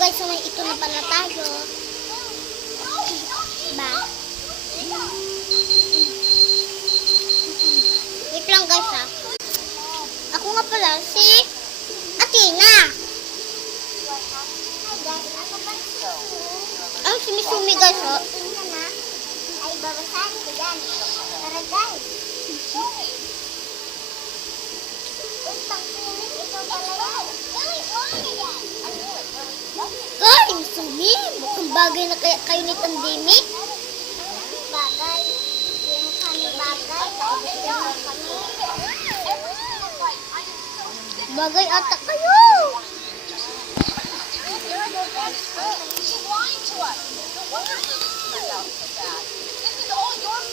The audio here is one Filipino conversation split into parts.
guys, so may ito na pala tayo. Ba? Wait lang guys ha. Ako nga pala si Athena. Ang sumisumi guys ho. Ay babasahin ko yan. Tara guys. Ay, sumi. Mukhang bagay na kaya kayo ni Pandemic. Bagay. Yung kami bagay. Bagay ata kayo.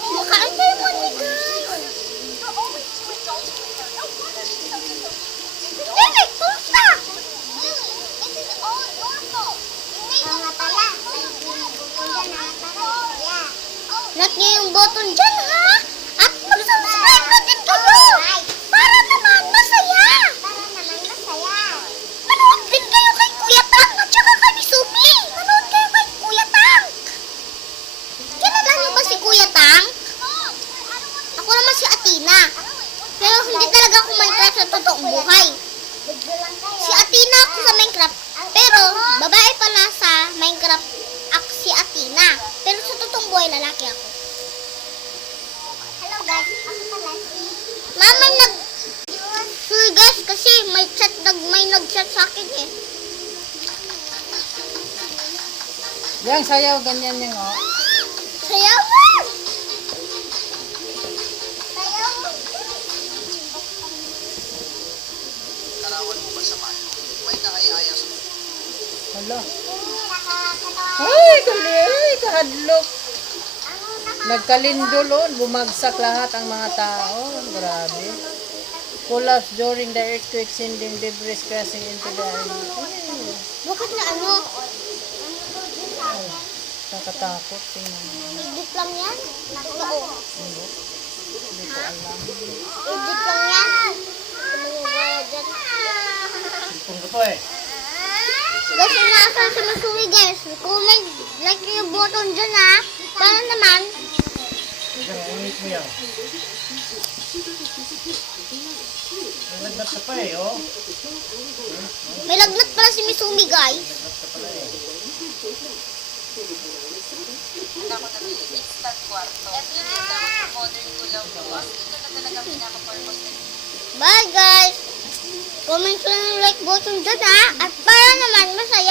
Makaan kayo mo ni guys. Pandemic, pumunta. Like nyo yung button dyan, ha? At mag-subscribe na din kayo! Para naman masaya! Manood din kayo kay Kuya Tank at saka kay Sumi! Manood kayo kay Kuya Tank! Kilala nyo ba si Kuya Tank? Ako naman si Athena. Pero hindi talaga ako Minecraft sa totoong buhay. Si Athena ako sa Minecraft. Pero babae pala sa Minecraft ako si Athena. Pero sa totoong buhay lalaki ako. Hello guys, ako pala si Mama Sorry guys, kasi may nag-chat sa akin eh. Yang sayaw ganyan yung oh. Sayaw! Tarawan mo ba sa man? May kaaya-aya sa mga. Hala. Ay, ay, kahadlok. Nagkalindol oh, bumagsak lahat ang mga tao. Grabe. Collapse during the earthquake, sending debris crashing into the area. Bakit na ano? Ay, nakatakot. Tingnan mo. Edit lang yan? Oo. Hindi ko alam. Edit lang yan? Kung ito eh. Guys, inaasal sa Masuri guys. Comment, like yung button dyan ha. Para naman, Ulit mo yan. May lagnat ka pa eh, oh. may lagnat pala si Misumi guys. Lagnat ka pala eh. Ako na instant kwarto. Everything dapat modern ko lang po. As ito na talaga pinaka-purpose na Bye guys. Comment ko ng like button dyan ha. At para naman masaya.